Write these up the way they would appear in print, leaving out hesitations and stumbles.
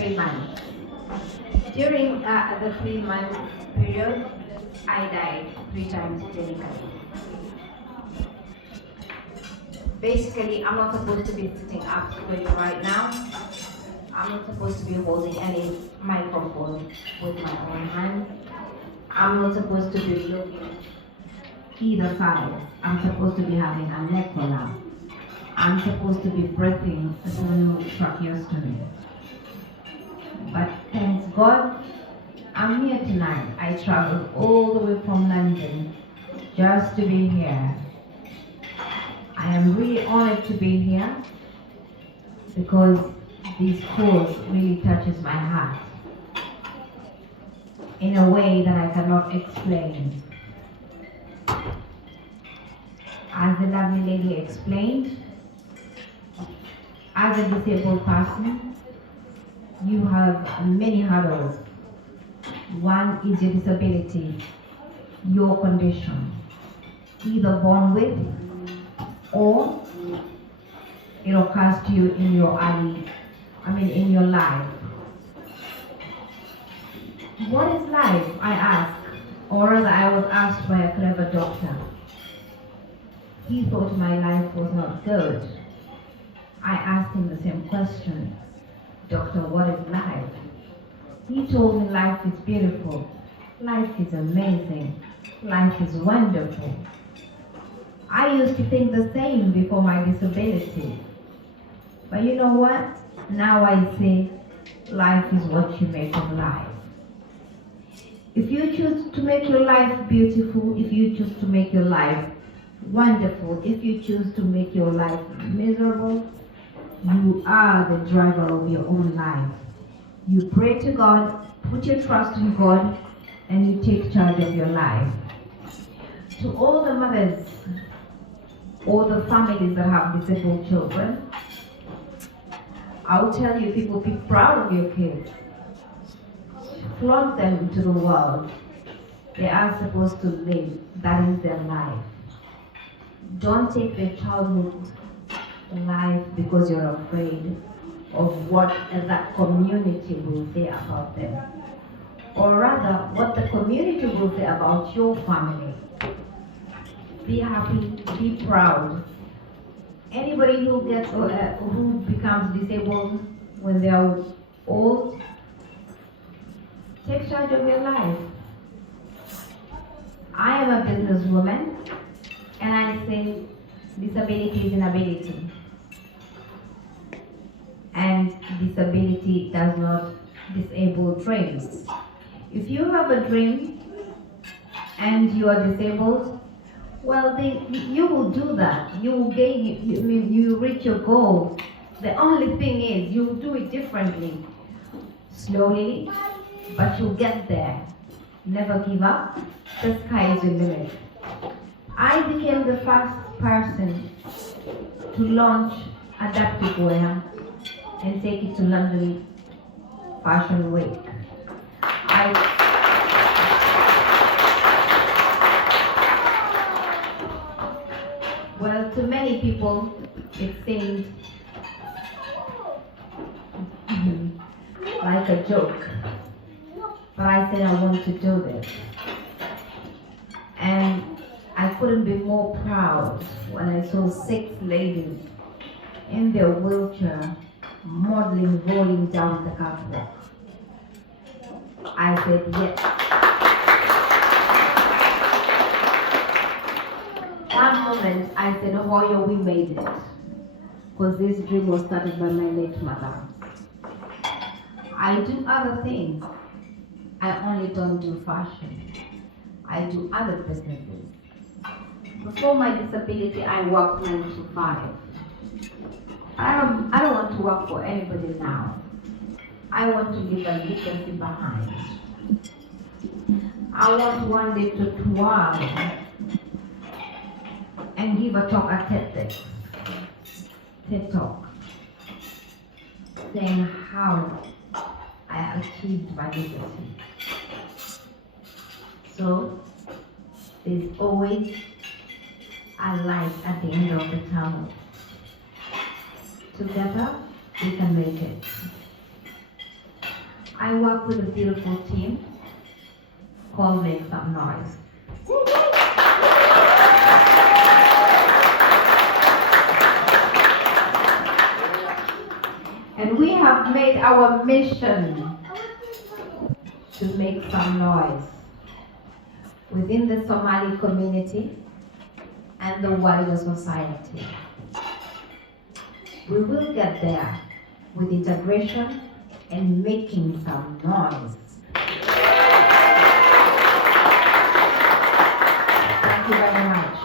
3 months. During the 3 month period, I died 3 times clinically. Basically, I'm not supposed to be sitting up straight right now. I'm not supposed to be holding any microphone with my own hands. I'm not supposed to be looking either side. I'm supposed to be having a neck roll. I'm supposed to be breathing through tracheostomy. But thanks God, I'm here tonight. I traveled all the way from London just to be here. I am really honored to be here because this cause really touches my heart in a way that I cannot explain. As the lovely lady explained, as a disabled person, you have many hurdles. One is your disability, your condition, either born with or it occurs to you in your in your life. What is life? I ask, or rather I was asked by a clever doctor. He thought my life was not good. I asked him the same question. Doctor, what is life? He told me life is beautiful. Life is amazing. Life is wonderful. I used to think the same before my disability. But you know what? Now I say life is what you make of life. If you choose to make your life beautiful, if you choose to make your life wonderful, if you choose to make your life miserable, you are the driver of your own life. You pray to God, put your trust in God, and you take charge of your life. To all the mothers, all the families that have disabled children, I'll tell you, people, be proud of your kids. Flaunt them to the world. They are supposed to live. That is their life. Don't take their childhood life because you're afraid of what that community will say about them. Or rather, what the community will say about your family. Be happy, be proud. Anybody who who becomes disabled when they are old, take charge of your life. I am a businesswoman, and I say disability is an ability. And disability does not disable dreams. If you have a dream and you are disabled, well, you will do that. You will you reach your goal. The only thing is, you will do it differently. Slowly, but you'll get there. Never give up. The sky is your limit. I became the first person to launch adaptive wear and take it to London Fashion Week. Well, to many people, it seemed like a joke. But I said I want to do this. And I couldn't be more proud when I saw 6 ladies in their wheelchair modeling, rolling down the catwalk. I said yes. That moment I said, oh, yeah, we made it. Because this dream was started by my late mother. I do other things. I only don't do fashion. I do other businesses. Before my disability, I worked 9 to 5. I don't want to work for anybody now. I want to leave a legacy behind. I want one day to tour and give a talk at TED Talk, saying how I achieved my legacy. So there's always a light at the end of the tunnel. Together, we can make it. I work with a beautiful team called Make Some Noise. And we have made our mission to make some noise within the Somali community and the wider society. We will get there with integration and making some noise. Thank you very much.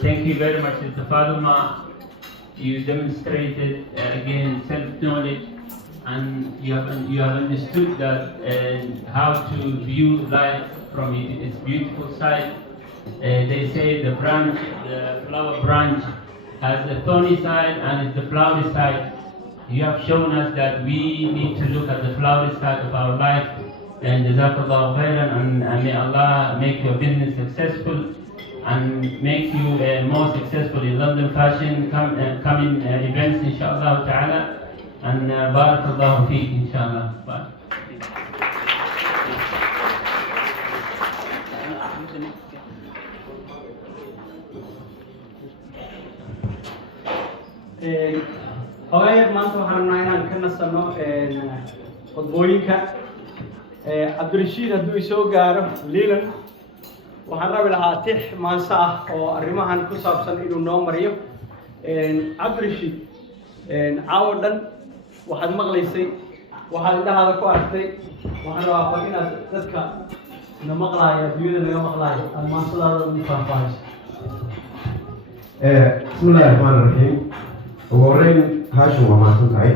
Thank you very much, Mr. Faduma. You demonstrated again self-knowledge, and you have understood that how to view life from its beautiful side. They say the flower branch has the thorny side and the flowery side. You have shown us that we need to look at the flowery side of our life. And Jazakallah khairan, and may Allah make your business successful and make you more successful in London fashion coming events, inshallah ta'ala. And barakallahu feek, inshallah. Bye. Hogaayad maanta waxaan rabnaa inaan ka nasano qodbooyinka Cabdirashiid hadduu isoo gaaro Leland waxaan rabi lahaa tix maansa ah oo arrimahan ku saabsan inuu noo mariyo. Cabdirashiid caawa dhan waxaad maqlaysay, waxaad indhahaada ku aragtay, waxaan rabaa inaad dadka na maqlaaya adduunyada naga maqlaaya aad maansadaada u faahfaahayso. Bismillahi rahmaani rahiim. ugu horreyn haashim waa mahadsan tahay.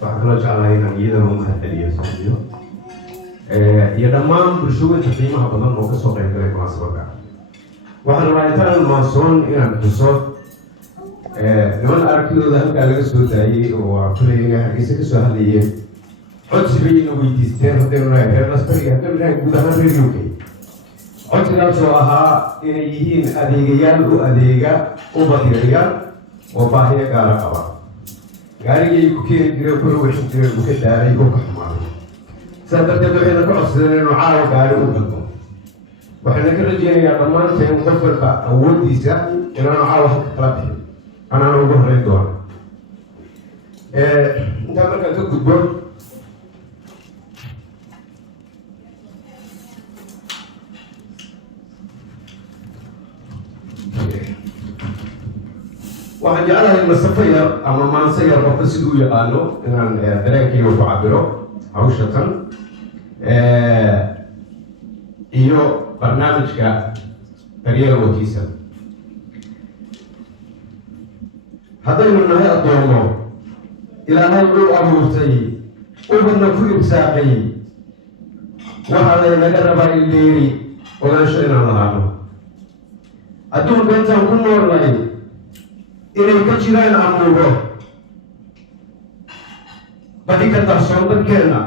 waxaan kaloo jeclahay inaan iyadana u mahadceliyo soomaaliyo iyo dhammaan bulshooyinka qiimaha badan oo ka soo qayb galay munaasabadda. waxaan rabaa intaan maansoon inaan xuso niman aragtidooda halkaa laga soo daayey oo waa filay inay hargeysa ka soo hadlayeen. codsi bay ina weydiisteen haddaynu nahay reer lasbariga haddaynu nahay guud ahaan reer UK. codsigaas oo ahaa inay yihiin adeegayaal u adeega ubadyaryar oo baahiyo gaara qaba. gaarigay ku keeni jireen kuna wixin jireen uu ka daaray oo ka xumaaday. sidaa darteed waxayna ka codsadeen inuu caawa gaari u dalbo. waxayna ka rajeynayaa dhammaanteen qof walba awooddiisa inaanu caawa halka kala bixin. anaana ugu horreyn doona. intaa markaan ka gudbo waxaan jeclahay masafo yar ama maanso yar qofka siduu u yaqaano inaan dareenkayga ku cabiro hawshatan iyo barnaamijka daryeel Autism. haddaynu nahay addoomo ilaahay uu abuurtay ubadna ku ibsaaqay waxaa laynaga rabaa in dheeri ogaansho inaan lahaano. adduunka intaan ku noolnay inay ka jiraan amuugo badi ka darsoon dadkeenna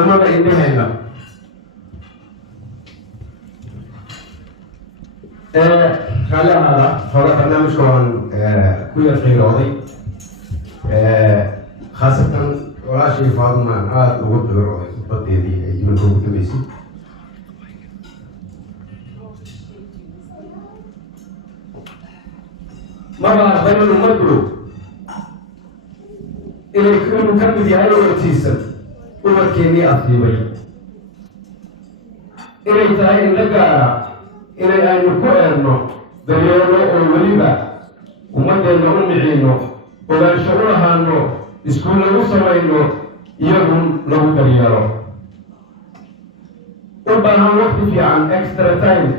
amaba indhaheenna. raalli ahaada hore barnaamijka waan ku yar qiirooday, khaasatan walaashii Faadumaan aada ugu qiirooday khudbadeedii ay imanka ugu dambeysay. marba ardayman umaddu inuu ka mid yahay Autism umadkeennii asiibay, inay tahay in la gaara inay aynu ku eegno daryeelo oo weliba ummadeenna u miciino, ogaansho u lahaano, iskuul lagu samayno, iyagun lagu daryeelo. u baahan waqti fiican extra time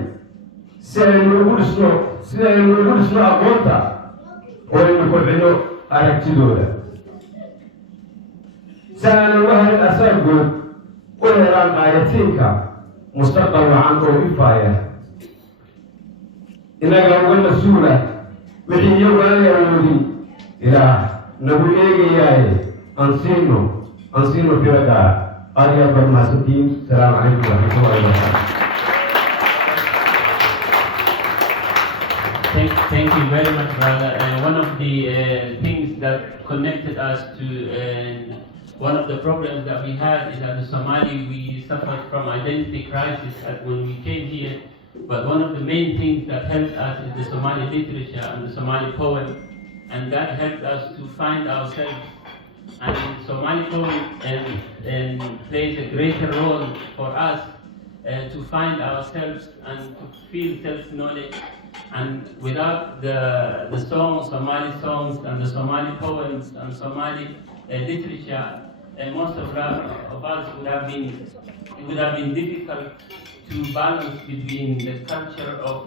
si aynu ugu dhisno aqoonta oo aynu kobcino aragtidooda, si aanan wahayn asaargood u helaan aayatiinka mustaqbal wacan oo ifaaya. inaga uga mas-uula wixii iyagu aanay awoodin ilaah نبيعي أنسينو في ركعة أريا برماسكين السلام عليكم ورحمة الله وبركاته. Thank you very much, brother. One of the things that connected us to one of the problems that we had is that the Somali, we suffered from identity crisis when we came here. But one of the main things that helped us is the Somali literature and the Somali poem, and that helped us to find ourselves. And Somali poem plays a greater role for us to find ourselves and to feel self-knowledge. And without the songs, Somali songs, and the Somali poems and Somali literature, most of us would have been difficult to balance between the culture of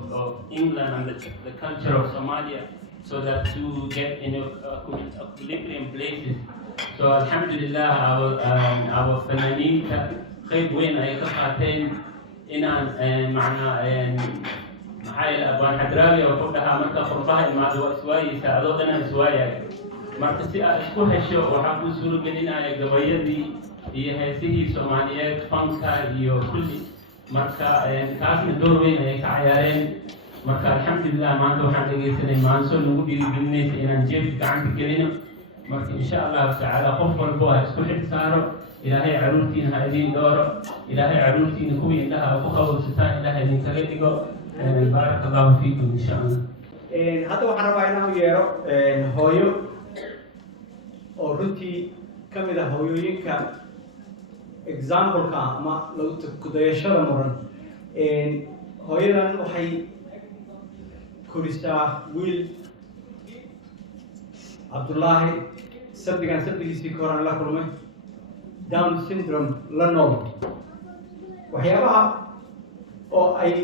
England and the culture of Somalia, so that to get in equilibrium places. So Alhamdulillah, our fananin خير وين أي قطعتين إن معنا محايل أبوان حدراوي وكلها مركا خربها مع سواي ساعدونا سواي مركا اسكو هشو وحكو سورو قلنا قبيدي هي هذه سوماليات فانكا هي كل مركا كاسم الدور وين هي كعيارين مركا الحمد لله ما أنتو حد جيسنا ما نسول نقول بالناس إن نجيب كعند كلنا مركا إن شاء الله تعالى خفوا البوها اسكو حد صاروا إلى هي عروتين هذه دورة إلى هي عروتين كوي لها فخور ستان إلى هي نتكلم بارك الله فيكم إن شاء الله. هذا waxaan rabaa inaan yeero hooyo oo runtii kamid ah hooyooyinka example-ka ama lagu kudayashada mudan. Hooyadan waxay korisaa wiil Abdullahi sabdigiisii koran la kulmay Down syndrome la nool. waxyaabaha oo ay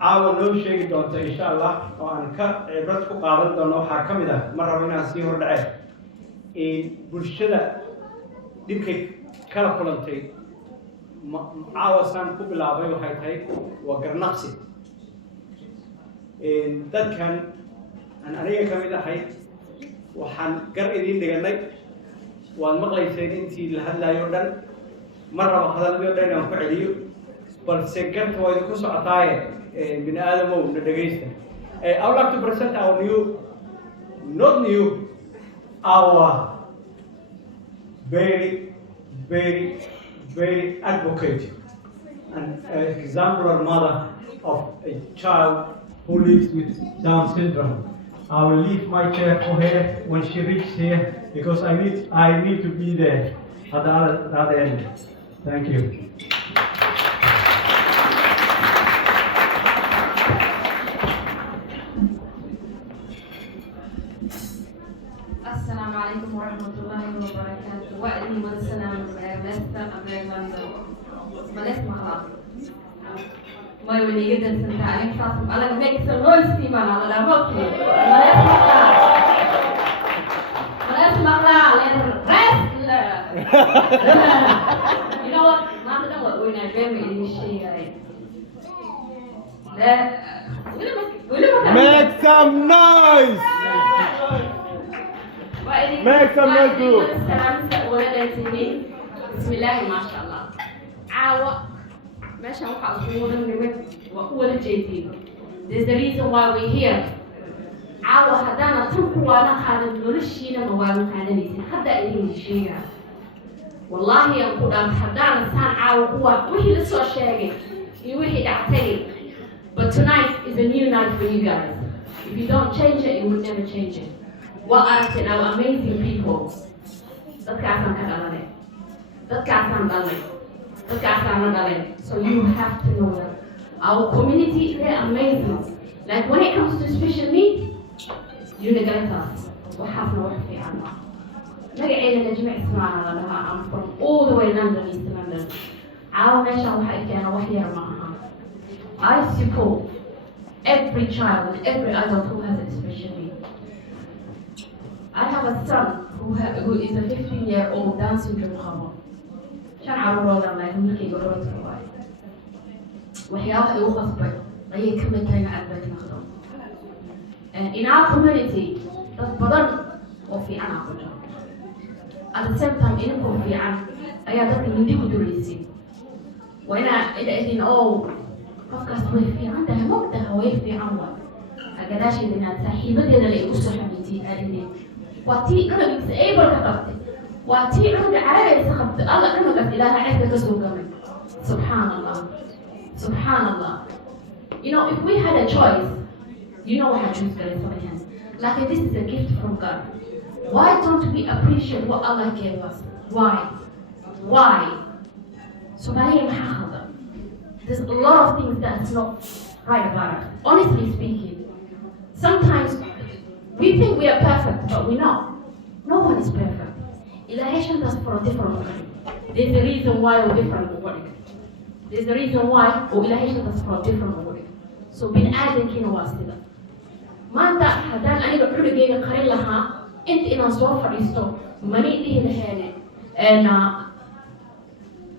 caawa noo sheegi doonto insha Allah oo aan ka cibrad ku qaadan doono waxaa ka mid ah mar rabo inaan sii hordhacay bulshada dhibkay kala kulantay caawa saan ku bilaabay waxay tahay waa garnaqsi dadkan aan aniga ka mid ahay waxaan gar idiin dhiganay waad maqlayseen intii la hadlayo dhan mar rabo hadalladii oo dhan inaan ku celiyo balse garta waa idinku socotaaye بني آدم ونرجعيسته. I would like to present our not new, our very advocate and exemplar mother of a child who lives with Down syndrome. I will leave my chair for her when she reaches here because I need to be there at the other end. Thank you. السلام عليكم ورحمة الله وبركاته. وأهلا وسهلا مستر أبراهيم ملست مخلاص. ما يبني جدا سنتا عليك صاصم على الميك سنويس تيمان على الموكي ملست مخلاص لأن رست You know what? ما أقدر أقول وين أبراهيم إلي شيء لا Make some noise! Make some noise too! بسم الله ما شاء الله. عاوة ماشي وحاول ولا جيتين. There's the reason why we're here. عاوة هدانا تنقوا أنا خالد نورشينا موالو خالدين حتى إلين شيء. والله يقول أن هدانا سان عاوة هو وهي لسه شيء يوهي دعتين. But tonight is a new night for you guys. If you don't change it, you will never change it. What are our amazing people? So you have to know that. Our community, they're amazing. Like when it comes to special needs, you neglect us. وحافظنا وحفي عنها. نقعد نجمع اسمعنا لها. I'm from all the way London, East London. عاو ماشا وحكي أنا وحير معها. I support every child and every adult who has a special need. I have a son who is a 15-year-old Down syndrome cover. شان عروض الله يهمك يقولون سواي. وحياة يوقف أي كم كان عندك نخدم. In our community, the burden of fiican aan ku jiro at the same time idinkoo fiican ayaa dadka mindi ku dulaysiin waa inaa idhahdin oo qofkaas way fiican tahay mogtaha way fiican waa agadaasheeda inaad saaxiibadeeda la igu soo xamiitiin aadineen waa tii cunugiisa aybalka qabtay waa tii cunuga carabeysa qabtay alla cunugaas ilaaha cirka ka soo gamay subxaan allah you know if we had a choice you know waxaa choose garaysanayaan like this is a gift from God why don't we appreciate what Allah gave us why Somalia maxaa khaldan there's a lot of things that's not right about it honestly speaking sometimes we think we are perfect but we're not no one is perfect ilahay shantaas for a different way there's a reason why we're different there's a reason why ilahay shantaas for a different way so bin aadamkiina waa sida maanta haddaan aniga cunugeyga qarin lahaa inta inaan soo fadhiisto mani dhihi laheene and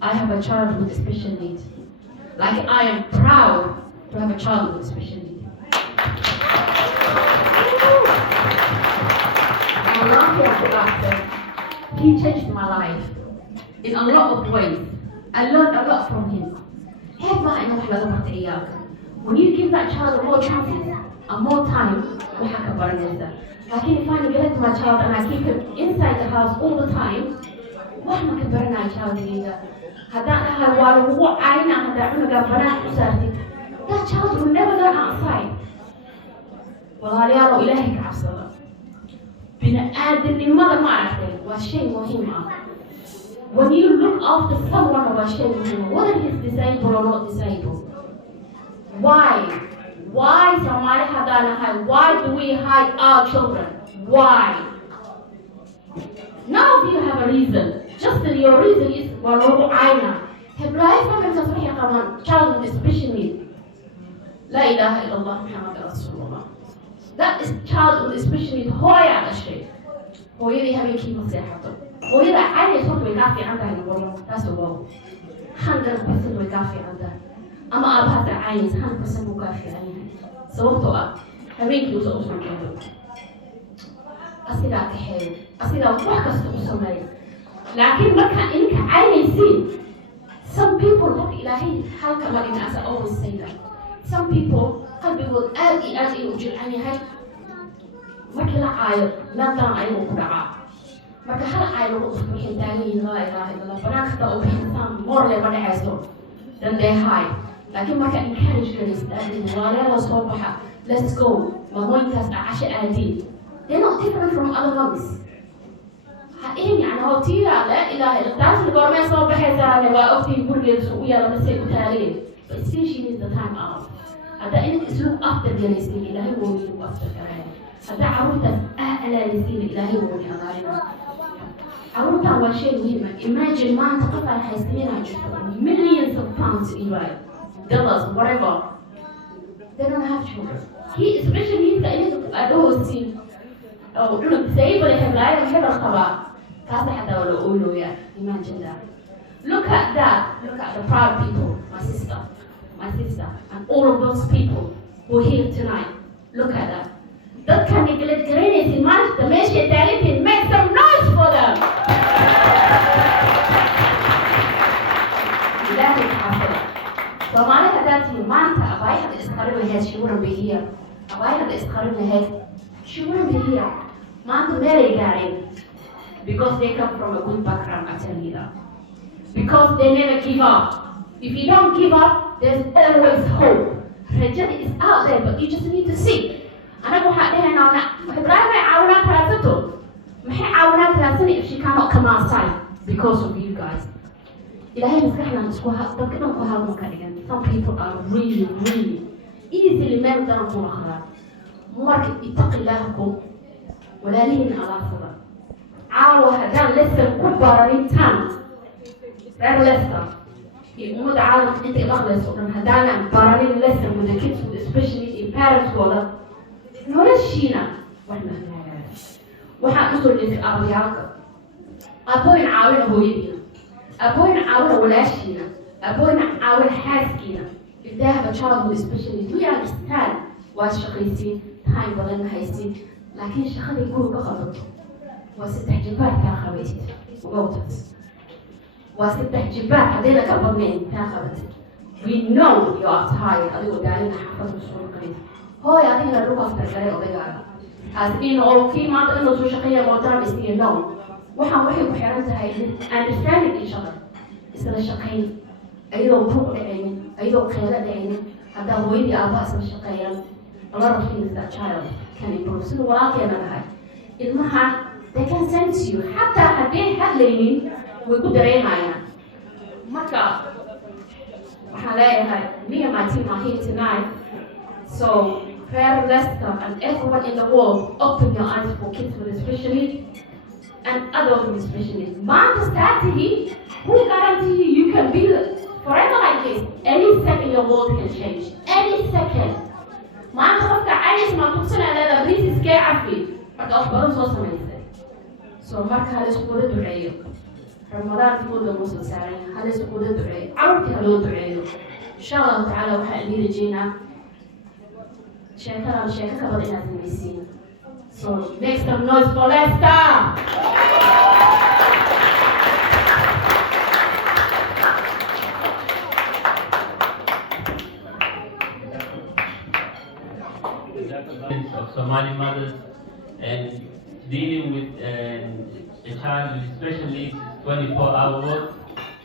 I have a child with special needs like I am proud to have a child with special needs he changed my life in a lot of ways I learned a lot from him ever and when you give that child more chances and more time waxaa ka baranaysa laakiin if I neglect my child and I keep him inside the house all the time wax ma ka baranaya childgayga haddaan dhahay waa lagugu cayna haddaa cunugaa banaanka u saartid that child will never learn outside walaalayaal oo ilaahay ka cabsada bini aadamnimada ma aragtay waa shay muhiim ah when you look after someone waa shay muhiim ah whether he's disabled or not disabled why Somali hadanahay why do we hide our children why none of you have a reason just your reason is walau aina hebrai family kasih kaman child with special needs la ilaha illallah muhammad rasulullah that is child with special needs hooya dhashay hooyadii habeenkii ma seexato hooyada caadi soo way ka fiican tahay waran taas oo 100% way ka fiican tahay ama aabbaha caayis 100% uu ka fiican yahay sababtoo ah habeenkii uu soo jeedo asigaa ka xeeyo asigaa wax kasta u sameeyo laakiin marka inka caynaysiin some people had ilaahay halka marina as I always say that some people qalbigood aad iyo aad u jilcan yahay markii la caayo ladan ayuu ku dhacaa marka hal caayo lagu usbuuxin taagan la ilaaha illallah banaanka oo bixintaan morle ma dhacayso then they hide laakiin marka encourage galaystaadin walaalo soo baxa let's go mamointaas casha aadin they're not different from other moms hain yani hootiya la ilaaha illallah taas goormee soo baxaysaa waa ogtii gurigeeda soo u yaala basay u taaleen but still she needs the time out hadda in islu after galaysin ilaahay wuu u after galay hadda caruurtaas alaalisiin ilaahay wuu u adaalina caruurtaan waa shay muhiim ah imagine maanta qof aan haysanina jirto millions of pounds in life dollars, whatever. They don't have children. He especially needs the adolescent. Oh, disabled have life and have a cover. That's how they will imagine that. Look at that. Look at the proud people, my sister, and all of those people who are here tonight. Look at that. That can neglect greatness in mind, the mission talented, make some noise for them. That is happening. Somali haddaati maanta abaay hadda isqarin lahayd she wouldn't be here abaay hadda isqarin lahayd she wouldn't be here maanta meelay gaareen because they come from a good background I tell you that because they never give up if you don't give up there's always hope rajada is out there but you just need to see anaga waxaa dhahaynaa Ibrahim ay caawinaad raadsato maxay caawinaad raadsan if she cannot come outside because of you guys ilahay maskaxdan isku dadka dhan ku halma ka dhigan some people are really easily meel daran ku akhraa marka ittaqi illaahakum walaalihiin alaasada caawa haddaan lesson ku baranintaan reer lester iyo ummadda caalamka inta imaqlayso dhan haddaanan baranin lesson with the kids with especially in parentskooda noloshiina wax ma hagaagaya waxaan usoo jeestay aabayaalka aabooyin caawina hooyadiina أبوين عاون ولاشينا أبوين عاون حاسكينا if they have a child with special needs we understand واش شقيسين time بدل هايسين لكن شخص يقول بخلط وستة جبال تاخذت وموتت وستة جبال هذين كبرنين تاخذت. We know you are tired. أديكوا دارين حفظ الصور قريب. هو يعطينا اللغة في الجري وضيعنا. حاسبين أو كي ما تقولنا شو شقية موتر بيستين لون. وحنا بحيرانتها هاي understanding each other. إسنا الشقين أيضا بروق دعينين أيضا خيالات دعينين. هذا هو يدي أبغى اسم الشقيان. A lot of things that child can improve. So وراكي أنا هاي. إلمها they can sense you. حتى حدين حد لينين ويقول درين هاينا. مركا. Me and my team are here tonight. So, Prayer Leicester and everyone in the world, open your eyes for kids with special needs and adults with special needs. Man, strategy, who guarantee you can be forever like this? Any second your world can change. Any second. Man, خفت عايز ما توصل على البريس سكاي عفي. بعد أخبار صوصة ما يصير. So, مركا هذا سكولة دعية. رمضان تقول موسى سارين هذا سكولة دعية. عرفتي هلو دعية. إن شاء الله تعالى وحقلي رجينا شكرا كبدنا سميسين. So make some noise for Leicester. Of Somali mothers and dealing with a child with special needs is 24-hour work.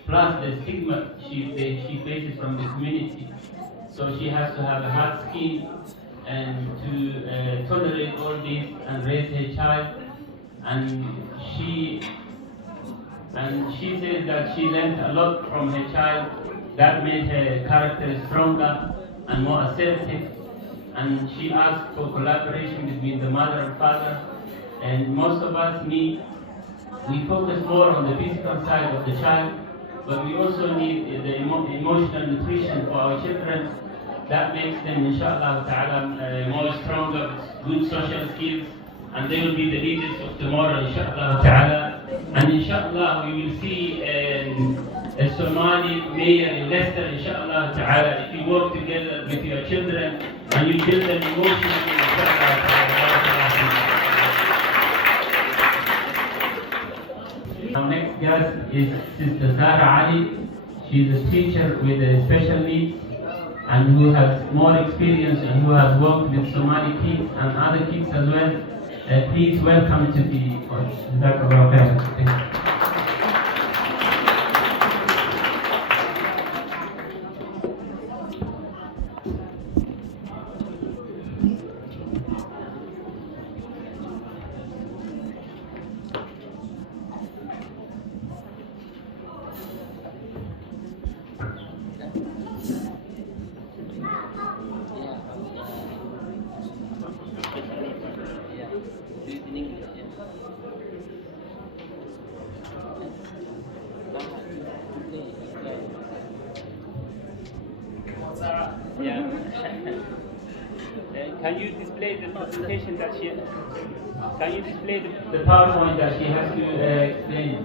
Plus the stigma she faces from the community. So she has to have a hard skin and to tolerate all this and raise her child. And she says that she learned a lot from her child that made her character stronger and more assertive. And she asked for collaboration between the mother and father. And most of us we focus more on the physical side of the child. But we also need the emotional nutrition for our children. That makes them, inshallah ta'ala, more stronger, good social skills, and they will be the leaders of tomorrow, inshallah ta'ala. And inshallah, we will see a Somali mayor in Leicester, inshallah ta'ala, if you work together with your children and you build them emotionally, inshallah ta'ala. Our next guest is Sister Zara Ali. She's a teacher with special needs and who has more experience and who has worked with Somali kids and other kids as well. Please welcome to the Jazakallah khair. Yeah. Can you display the presentation that she? Can you display the PowerPoint that she has to explain?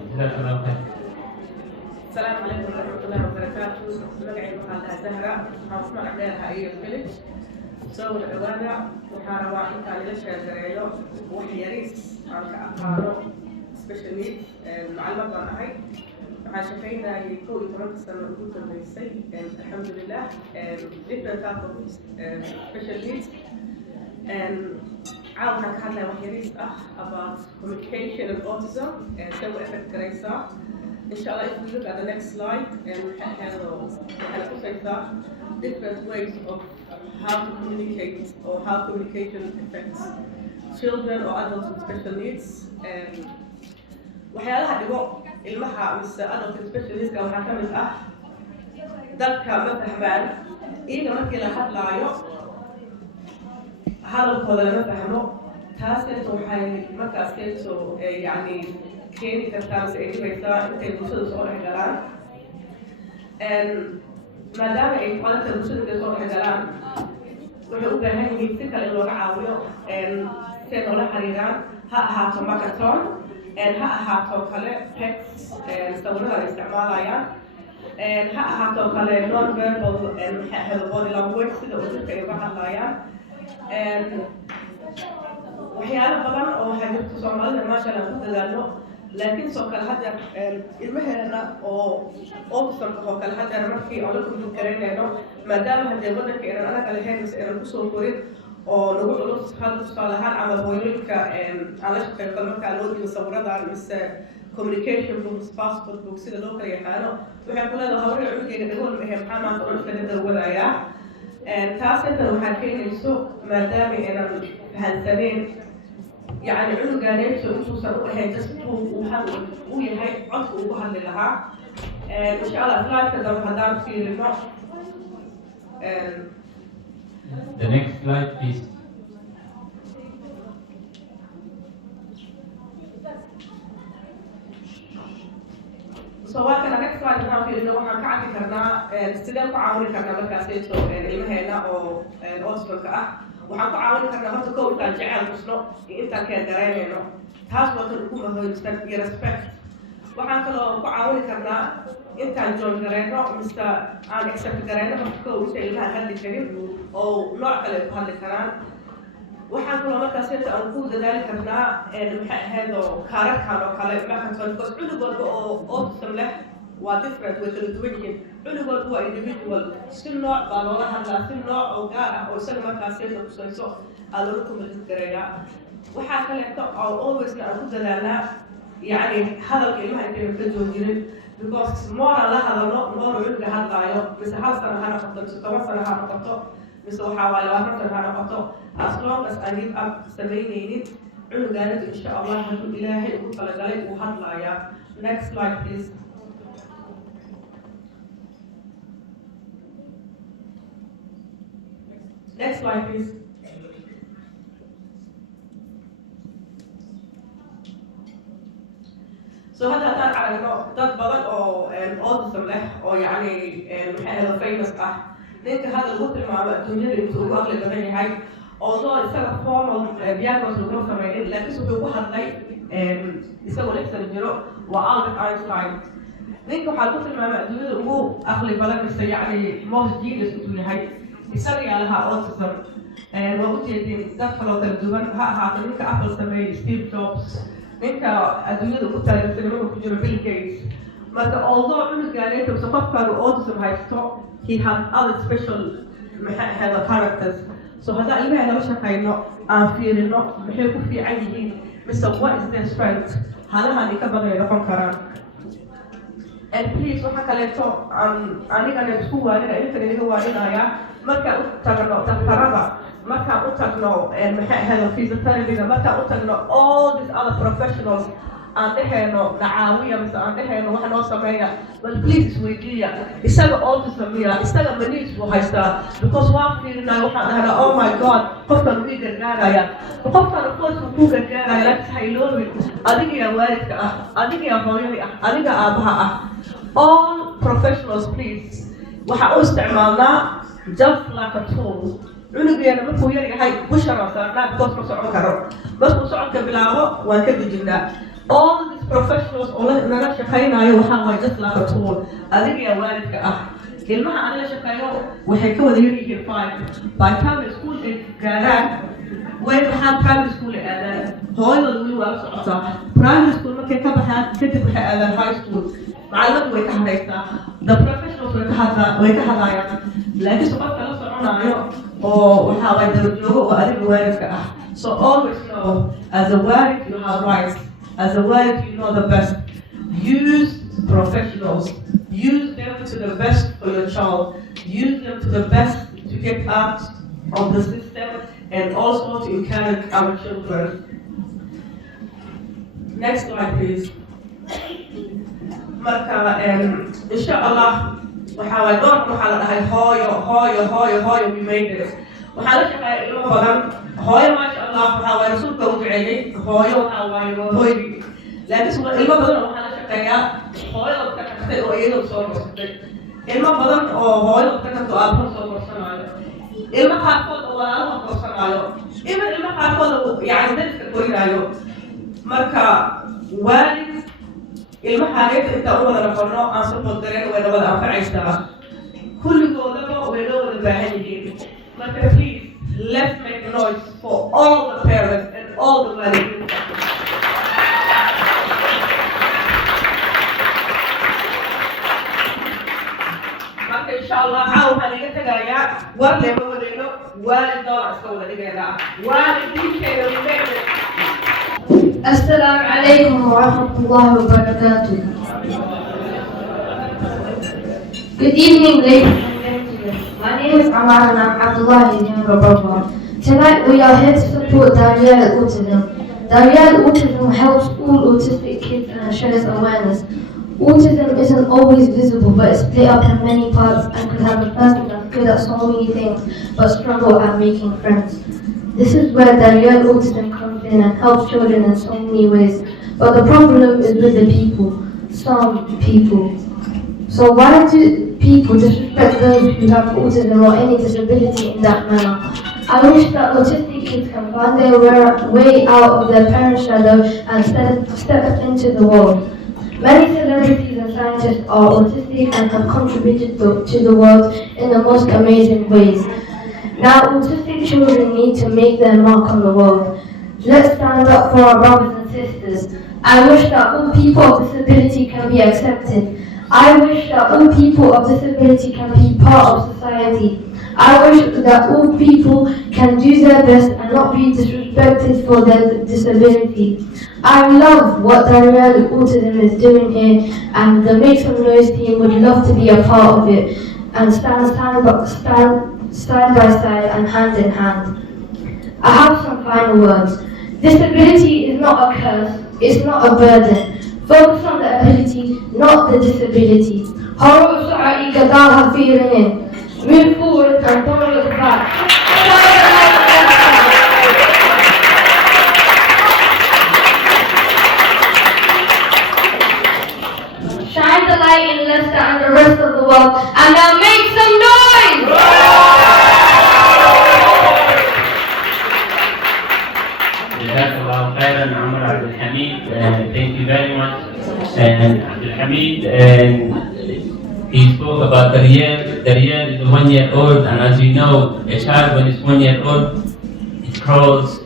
السلام عليكم ورحمة الله وبركاته. مقعي محلها زهرة. حاصمة عملها أي الفيلج. صور عوانا وحاروا إنتاني لشيء زريو وحياريس عن كأقارو special needs معلمة ضمعي. عاشقينا يكون يتمركز على الوجود الرئيسي الحمد لله different type of special needs عاود حكينا وحياريس about communication and autism سوى effect كريسة. إن شاء الله if we look at the next slide different ways of how to communicate or how communication affects children or adults with special needs. waxyaalaha dhigo ilmaha mise adults with special needs waxaa ka mid ah dadka ma fahmaan iyaga markii la hadlaayo hadalkooda lama fahmo taasina waxay markaas keento yani keeni kartaa mise ay dhibaysaa intay bulshada soo dhex galaan maadaama ay qaladka bulshada intay soo dhex galaan waxay u baahan yihiin si kale in looga caawiyo si ay noola xiriiraan ha ahaato makaton ha ahaato kale text sawirada ay isticmaalayaan ha ahaato kale non verbal body language sida uu dadka ay uga hadlayaan waxyaalo badan oo waxaa jirta soomaalida maasha Allah ku dadaalo laakiin soo kale hadda ilmaheena oo autism oo kale hadda markii aan la kulmi kareynayno maadaama hadda wadanka inaan anaga lahayn mise inaan kusoo korin oo nagu culus hadda tusaale ahaan camal hooyooyinka aan la shaqeeyo kale markaa loo dhigo sawiradan mise communication books passport books sida loo kala yaqaano waxay ku leedahay haweenka cunugeena dhagool ma ahe maxaa maanta cunugka la dawadayaa taas inta waxaa keenayso maadaama inaan fahansaneen يعني عنده جانب سويته سووا هي جسمه وهذا ويهاي عطف وهذا لها إن شاء الله ثلاث كذا وهذا في النص. The next slide, please. سواء كان next slide هنا في إنه إحنا كعادي كنا استدام كعاوني كنا بكاسيتو المهنة أو الأوسط كأه waxaan ku caawin karnaa horta kow intaan jecel kusno iyo intaan keen dareemayno taas waa tan ugu muhiimsan iyo respect waxaan kaloo ku caawin karnaa intaan join gareyno mise aan accept gareyno horta kow inta ilmaha hadli karin oo nooc kale ku hadli karaan waxaan kaloo markaas inta aan ku dadaali karnaa maxay ahayd oo kaararkan oo kale marka because cunug walba oo autism leh waa different way kala duwan yihiin cunug walba waa individual si nooc baa loola hadlaa si nooc oo gaar ah oo isaga markaas iyada kusayso aa loola kumadid gareeyaa waxaa kaleeto oo alwaysna aan ku dadaalnaa yacni hadalka ilmaha intayna ka joojinin because moora la hadalno moora cunuga hadlaayo mise hal sano ha noqoto mise 10 sano ha noqoto mise waxaa waaye 20 sano ha noqoto as long as aan give up samaynaynin cunugaanadu insha allah hadduu ilaahay ugu talagalay uu hadlaayaa next slide please. Next slide, please. So هذا كان على dad badan oo autism leh oo yani maxay ahayd famous ah ninka hadda lagu tilmaamo adduunyada intuu ugu aqli badan yahay although isaga formal diagnosis lagu sameeyay laakiin wuxuu ku hadlay isagoo 6 sano jiro waa Albert Einstein ninka waxaa lagu tilmaamay adduunyada ugu aqli badan mise yani most genius intuu yahay isaga yaa lahaa autism waa u jeedin dad kaloo kala duwan ha ahaato ninka Apple sameeyey Steve Jobs ninka adduunyada ugu taageersan inuu ku jiro Bill Gates marka although cunugaaneeta mise qofkaan uu autism haysto he has other special maxay ahayd characters so haddaa ilmaha nala shaqayno aan fiirino maxay ku fiican yihiin mise what is their strength halahan ka badan ay noqon karaan and please waxa kaleeto anigana isku waanin inta inaga waaninaya markaan u tagno daktarada markaan u tagno maxay ahayd physiotherapy markaan u tagno all these other professionals aan dhehayno nacaawiya mise aan dhehayno wax noo sameeya but please isweydiiya isaga autism miya isaga maniis buu haystaa because waan fiirinaya waxaan dhahnaa oh my god qofkan wuu ii gargaaraya qofkan of course wuu kuu gargaaraya laakiin hayloobin adigayaa waalidka ah adigayaa hooyadii ah adiga aabaha ah all professionals please waxaa u isticmaalnaa just like a tool cunugeena markuu yar yahay busharaan saarnaa because ma socon karo markuu socodka bilaabo waan ka dejinaa all these professionals oo nala shaqaynayo waxaa waaye just like a tool adigayaa waalidka ah ilmaha aan la shaqeeyo waxay ka wada yaryihiin 5 by time school ay gaaraan way waxaan primary school aadaan hooyadooda weli waa la socotaa primary school markay ka baxaan kadib waxay aadaan high school macallimadu way ka hadlaysaa the professionals way ka hadlayaan laakiin qofka la soconayo oo waxaa waaye darajoogo oo adiga waalidka ah so always know as a waalid you have rights as a waalid you know the best use professionals use them to the best for your child use them to the best to get out of the system and also to encourage our children. Next slide, please. Marka, inshallah, waxaa waay doorka waxaa la dhahay hooyo, we made it. Waxaa la shaqeeya ilmo badan, hooyo maasha Allah, waxaa waay rasuulka u duceeyey, hooyo waxaa waay hooyadii. Laakiin ilmo badan waxaa la shaqeeyaa hooyada ka tagtay oo iyadoo soo gorsatay. Ilmo badan oo hooyada ka tagtay oo aabbaha soo gorsanaayo. ilma qaarkood oo walaalaha korsanaayo ilma qaarkood oo yani dadka korinaayo marka waalid ilmahaanayta inta u wada noqono aan support gareen way nabada anfacaysaa kulligoodaba way loo wada baahan yihiin marka please let's make noise for all the parents and all all the waalidiinta. marka insha allah waxaan iga tagayaa war lema wadayno waalid doolar iska wada dhigeena waalidiinteena wiileena. السلام عليكم ورحمة الله وبركاته. Good evening, ladies and gentlemen. My name is Amar and I'm Abdullah's younger brother. Tonight we are here to support Daryel Autism. Daryel Autism helps all autistic kids and shares awareness. Autism isn't always visible, but it's split up in many parts and could have a person that's good at so many things but struggle at making friends. This is where daryel Autism comes in and helps children in so many ways. But the problem is with the people, some people. So why do people disrespect those who have autism or any disability in that manner? I wish that autistic kids can find their way out of their parents' shadow and step into the world. Many celebrities and scientists are autistic and have contributed to the world in the most amazing ways. Now autistic children need to make their mark on the world. Let's stand up for our brothers and sisters. I wish that all people of disability can be accepted. I wish that all people of disability can be part of society. I wish that all people can do their best and not be disrespected for their disability. I love what daryel Autism is doing here, and the Make Some Noise team would love to be a part of it and stand side by side and hand in hand. I have some final words. Disability is not a curse, it's not a burden. Focus on the ability, not the disability. Move forward and don't look back. Shine the light in Leicester and the rest of the world, and now make some noise! Jazakallah khairan, Umar Abdul Hamid. Thank you very much. And Abdul Hamid, he spoke about daryel. Daryel is 1 year old, and as you know, a child when it's 1 year old, it crawls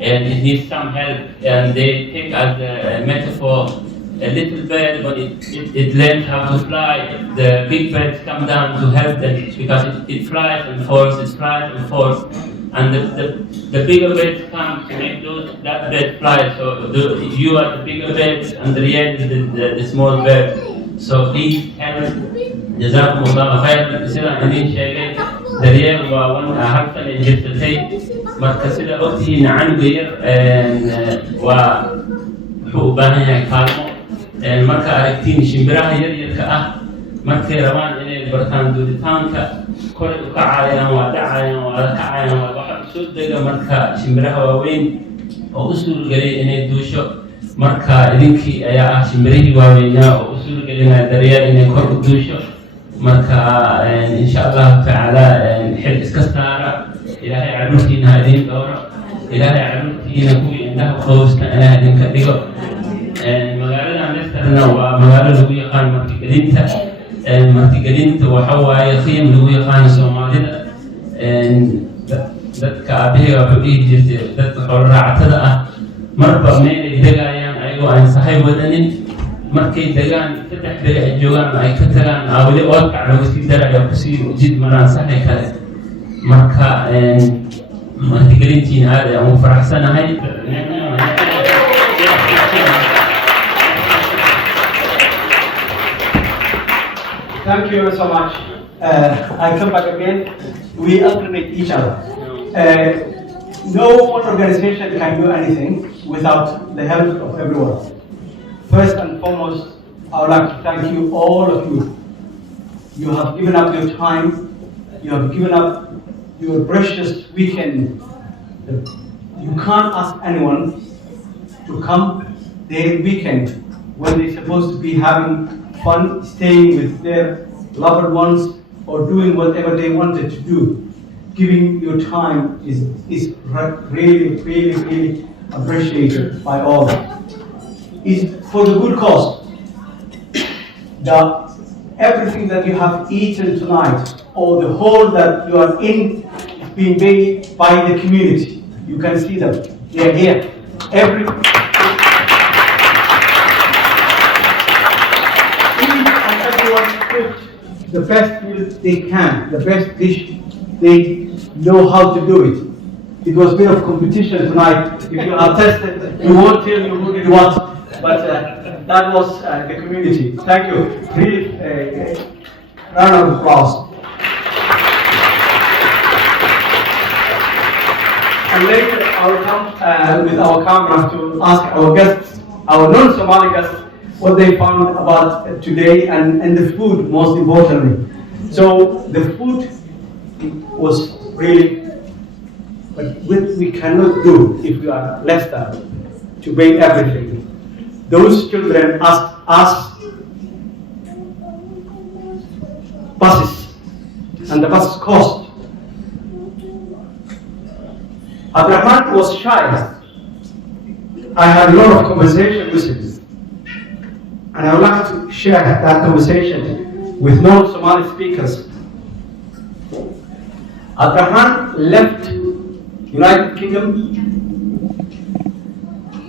and it needs some help. And they take as a metaphor a little bird when it learns how to fly. The big birds come down to help them because it flies and falls, it flies and falls. And the bigger birds come to make that bird fly. So you are the bigger birds and daryel is the small bird. So please help. Jazakumullah khairan. Sida idin sheegay daryel waa halkan ay jirtay marka sida ogtihiin canuga yar waa wuxuu u baahan yahay kaalmo marka aragtiin shimbiraha yaryarka ah markay rabaan inay bartaan duulitaanka kore u kacayaan waa dhacayaan waa la kacayaan waa waxa soo dega marka shimbiraha waaweyn oo u suurgelay inay duusho marka idinkii ayaa ah shimbirihii waaweynaa oo u suurgelinaya daryel inay kor u duusho marka insha Allah taala xil iska saara ilaahay caruurtiina ha idin dhowro ilaahay caruurtiina kuwii indhaha qowsta inaa idinka dhigo magaalada Leicesterna waa magaalo lagu yaqaan martigelinta waxa waaye qiim lagu yaqaan Soomaalida dadka aabahayga wuxuu dhihi jirtay dadka xoolo raacatada ah marba meelay degayaan ayagoo aan sahay wadanin markay degaan 3 beri ay joogaan ay ka tagaan wali oodkac lagu sii darayo kusii jid maraan sahay kale marka martigelintiina aad ayaan ugu faraxsanahay. Thank you so much. I come back again. We alternate each other. No one organization can do anything without the help of everyone. First and foremost, I would like to thank you, all of you. You have given up your time. You have given up your precious weekend. You can't ask anyone to come their weekend when they're supposed to be having fun, staying with their loved ones, or doing whatever they wanted to do. Giving your time is really appreciated by all. It's for the good cause. Everything that you have eaten tonight, or the hole that you are in, is being paid by the community. You can see them. They are here. Every each and everyone cooked the best meal they can, the best dish they know how to do it. It was a bit of competition tonight. If you are tested, we won't tell you who did what, but that was the community. Thank you. Please, round of applause. And later I will come with our camera to ask our guests, our non-Somali guests, what they found about today and the food, most importantly. So the food was really, but we cannot do if we are less than to pay everything. Those children asked us buses, and the bus cost. Abdurrahman was shy. I had a lot of conversation with him. And I would like to share that conversation with non-Somali speakers. Abdurrahman left United Kingdom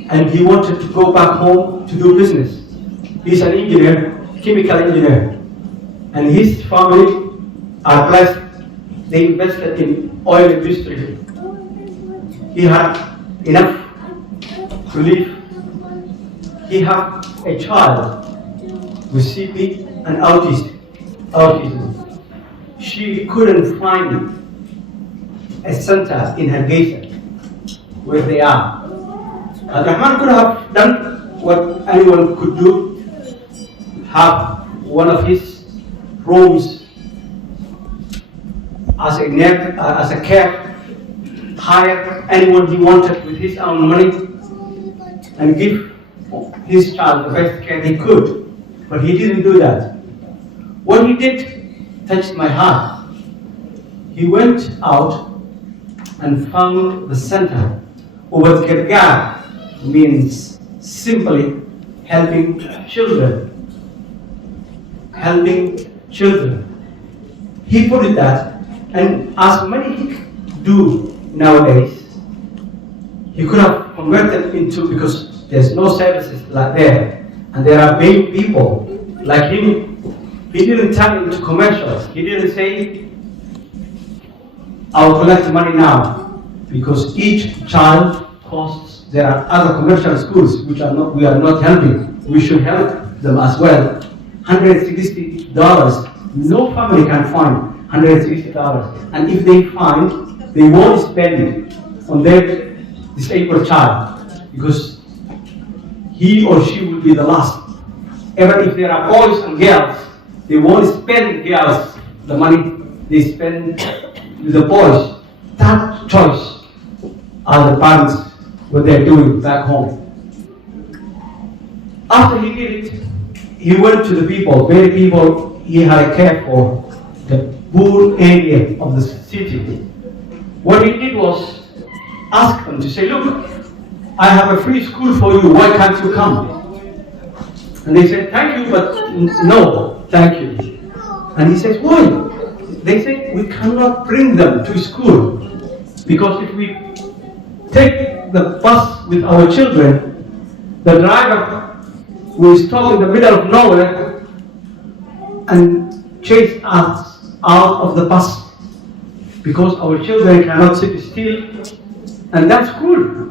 and he wanted to go back home to do business. He's an engineer, chemical engineer. And his family are blessed. They invested in oil industry. He had enough to live. He had a child with CP and autism. She couldn't find a center in Hargeisa where they are. Abdurrahman could have done what anyone could do, have one of his rooms as a care, hire anyone he wanted with his own money, and give his child the best care he could. But he didn't do that. What he did touched my heart. He went out and found the center. Ubat Kirgar means simply helping children. Helping children. He put it that, and as many do nowadays, he could have converted into, because there's no services like there, and there are paying people like him. He didn't turn into commercials. He didn't say, I'll collect money now, because each child costs. There are other commercial schools which we are not helping. We should help them as well. $160. No family can find $160, and if they find, they won't spend it on their disabled child, because he or she will be the last. Even if there are boys and girls, they won't spend girls the money they spend with the boys. That choice are the parents, what they're doing back home. After he did it, he went to the people, very people he had a care for, the poor area of the city. What he did was ask them to say, look, I have a free school for you, why can't you come? And they said, thank you, but no, thank you. And he says, why? They said, we cannot bring them to school, because if we take the bus with our children, the driver will stop in the middle of nowhere and chase us out of the bus, because our children cannot sit still, and that's cool.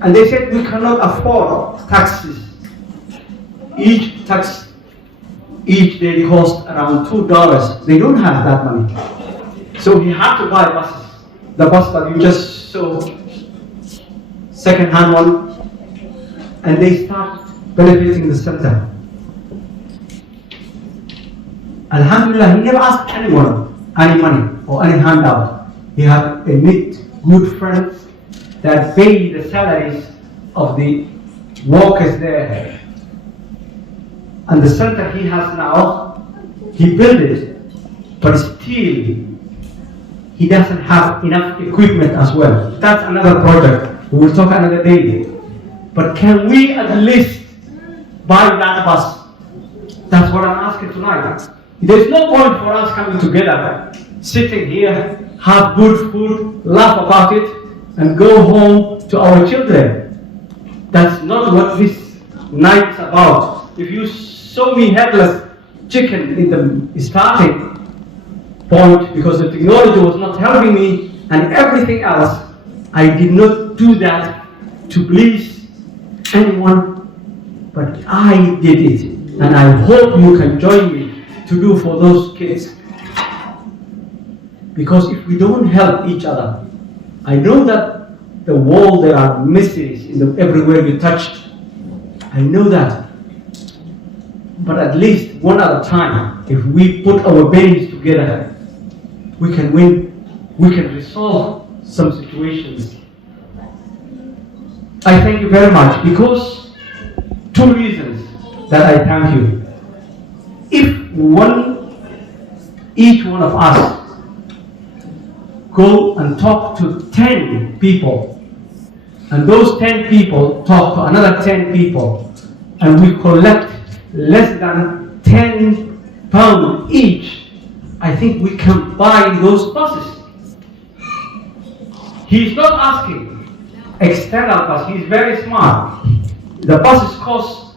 And they said we cannot afford taxis. Each tax each day cost around $2. They don't have that money. So he had to buy buses. The bus that you just saw, second-hand one, and they start benefiting the center. Alhamdulillah, he never asked anyone any money or any handout. He had a neat, good friends that pay the salaries of the workers there. And the center he has now, he built it, but still he doesn't have enough equipment as well. That's another project. We will talk another day. But can we at least buy that bus? That's what I'm asking tonight. There's no point for us coming together, sitting here, have good food, laugh about it, and go home to our children. That's not what this night is about. If you saw me headless chicken in the starting point, because the technology was not helping me and everything else, I did not do that to please anyone, but I did it. And I hope you can join me to do for those kids. Because if we don't help each other, I know that the world, there are miseries everywhere you touch. I know that. But at least one at a time, if we put our brains together, we can win, we can resolve some situations. I thank you very much because 2 reasons that I thank you. If each one of us go and talk to 10 people, and those 10 people talk to another 10 people, and we collect less than 10 pounds each, I think we can buy those buses. He's not asking external bus, he's very smart. The buses cost,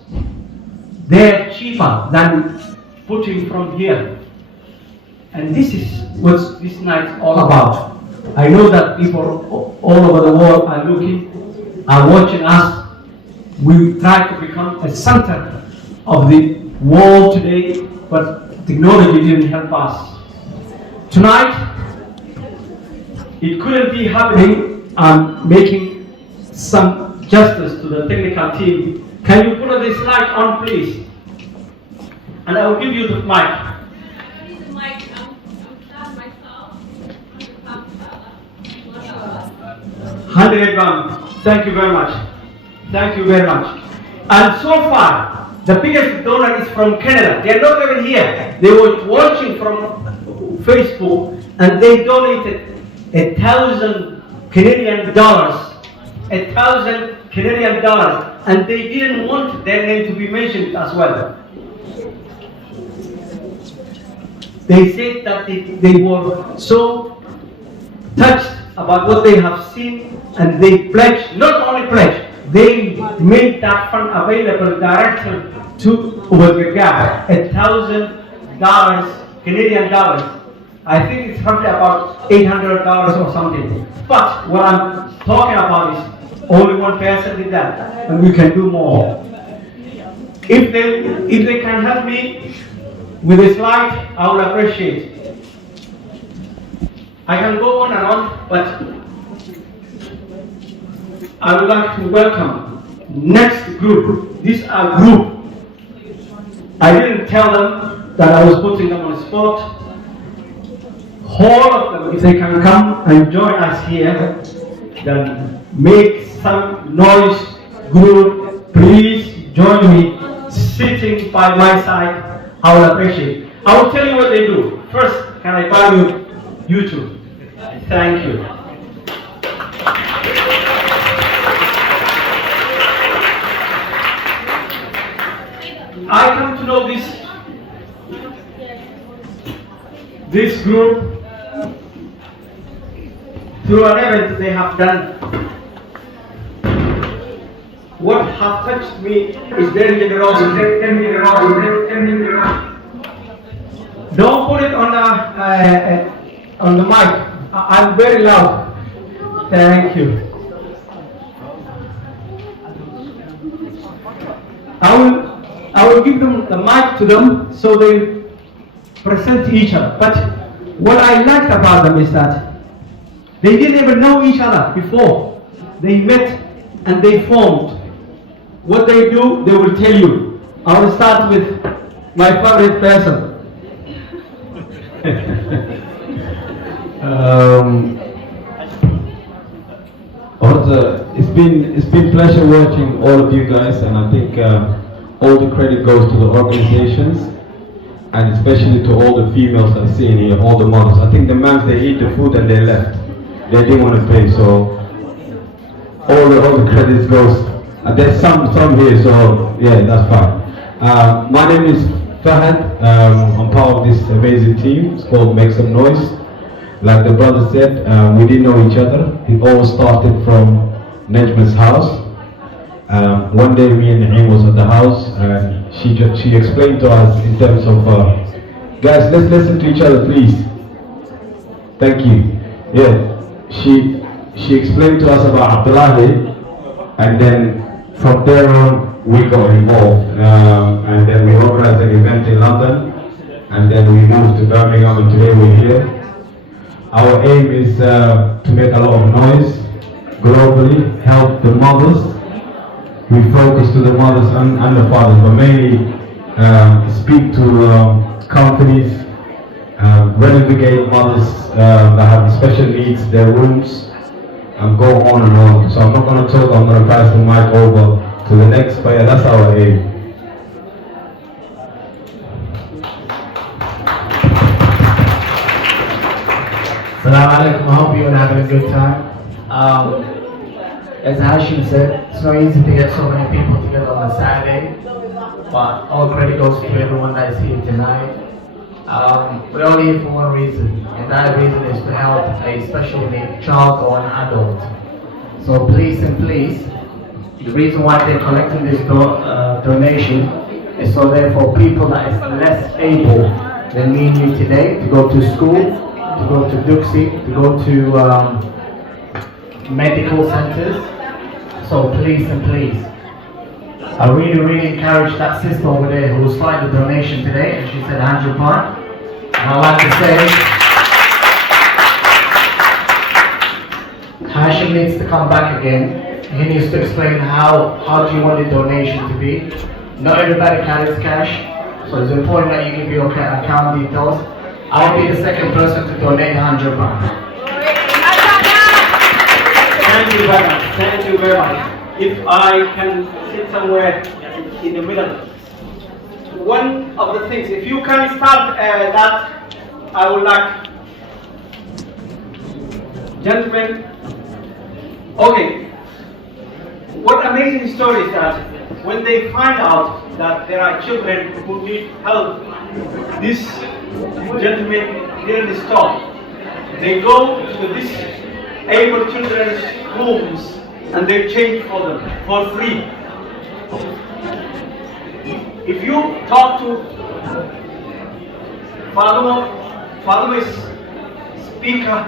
they're cheaper than putting from here. And this is what this night is all about. I know that people all over the world are watching us. We try to become a center of the world today, but technology didn't help us. Tonight, it couldn't be happening. I'm making some justice to the technical team. Can you put this light on, please? And I will give you the mic. 101. Thank you very much. Thank you very much. And so far, the biggest donor is from Canada. They are not even here. They were watching from Facebook, and they donated 1,000 Canadian dollars. 1,000 Canadian dollars, and they didn't want their name to be mentioned as well. They said that they were so touched about what they have seen, and they pledged, not only pledged, they made that fund available directly to Ubagagab, $1,000 Canadian dollars. I think it's roughly about $800 or something. But what I'm talking about is only one person did that, and we can do more. If they can help me with a slide, I will appreciate. I can go on and on, but I would like to welcome next group. These are group. I didn't tell them that I was putting them on the spot. All of them, if they can come and join us here, then make some noise. Group, please join me sitting by my side. I will appreciate it. I will tell you what they do. First, can I value you two? Thank you. I come to know this group through an event they have done. What have touched me is their generosity. Don't put it on the mic. I'm very loud. Thank you. I will give them the mic to them so they present each other. But what I liked about them is that they didn't even know each other before. They met and they formed. What they do, they will tell you. I will start with my favorite person. It's been pleasure watching all of you guys, and I think all the credit goes to the organizations, and especially to all the females I've seen here, all the mothers. I think the men, they eat the food and they left. They didn't want to pay, so all the credits goes. There's some here, so yeah, that's fine. My name is Fahad. I'm part of this amazing team. It's called Make Some Noise. Like the brother said, we didn't know each other. It all started from Nejma's house. One day me and Naeem was at the house and she explained to us in terms of, guys, let's listen to each other please. Thank you. Yeah, she explained to us about Abdullahi, and then from there on we got involved, and then we organized an event in London, and then we moved to Birmingham, and today we're here. Our aim is to make a lot of noise globally, help the mothers. We focus to the mothers and the fathers, but mainly speak to companies, renovate mothers that have special needs, their rooms, and go on and on. So I'm not going to talk, I'm going to pass the mic over to the next player. That's our aim. Assalamu alaikum, I hope you're having a good time. As Hashim said, it's not easy to get so many people together on a Saturday, but all credit goes to everyone that is here tonight. We're all here for one reason, and that reason is to help a special need child or an adult. So please and please, the reason why they're collecting this donation is so therefore people that is less able than me and you today to go to school, to go to Duxie, to go to medical centers. So please and please, I really encourage that sister over there who started the donation today, and she said £100. And I'd like to say, Hashim needs to come back again. He needs to explain how do you want the donation to be. Not everybody carries cash, so it's important that you give your account details. I'll be the second person to donate £100. Thank you very much. Thank you very much. If I can sit somewhere in the middle. One of the things, if you can start that, I would like, gentlemen, okay, what amazing story is that when they find out that there are children who need help, this gentleman didn't stop. They go to this able children's rooms and they change for them for free. If you talk to Fatima is speaker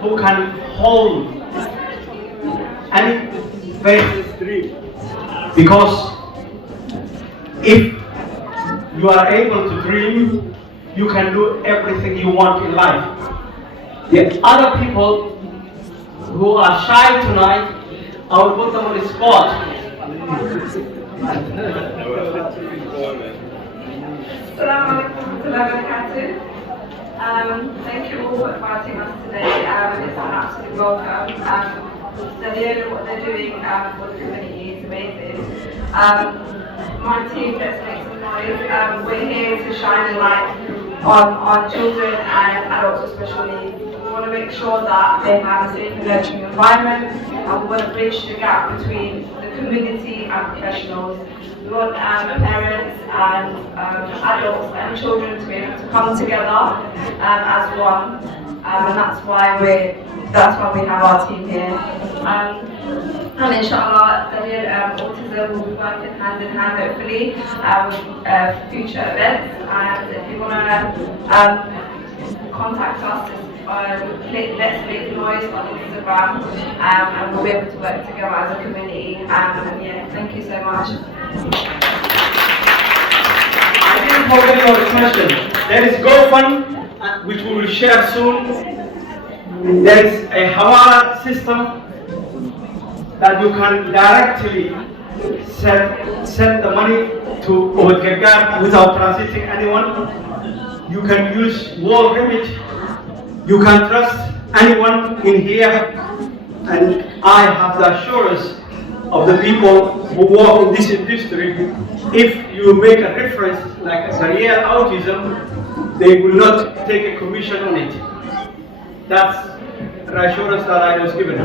who can hold any person's dream, because if you are able to dream, you can do everything you want in life. The other people who are shy tonight, I will put them on the spot. Thank you all for inviting us today. It's an absolute welcome. Daryel, what they're doing for the community is amazing. My team, let's make some noise. We're here to shine a light on children and adults with special needs. We want to make sure that they have a safe and nurturing environment, and we want to bridge the gap between the community and professionals. We want parents and adults and children to be able to come together as one, and that's why we have our team here. And inshallah, Daryel Autism will be working hand in hand, hopefully, with future events. And if you want to contact us, let's make noise on Instagram, and we'll be able to work together as a community. And yeah, thank you so much. I didn't forget your question. There is GoFund, which we will share soon. There is a Hawala system that you can directly send the money to Gagar without transiting anyone. You can use wall remit. You can trust anyone in here, and I have the assurance of the people who work in this industry. If you make a reference like daryel Autism, they will not take a commission on it. That's the assurance that I was given.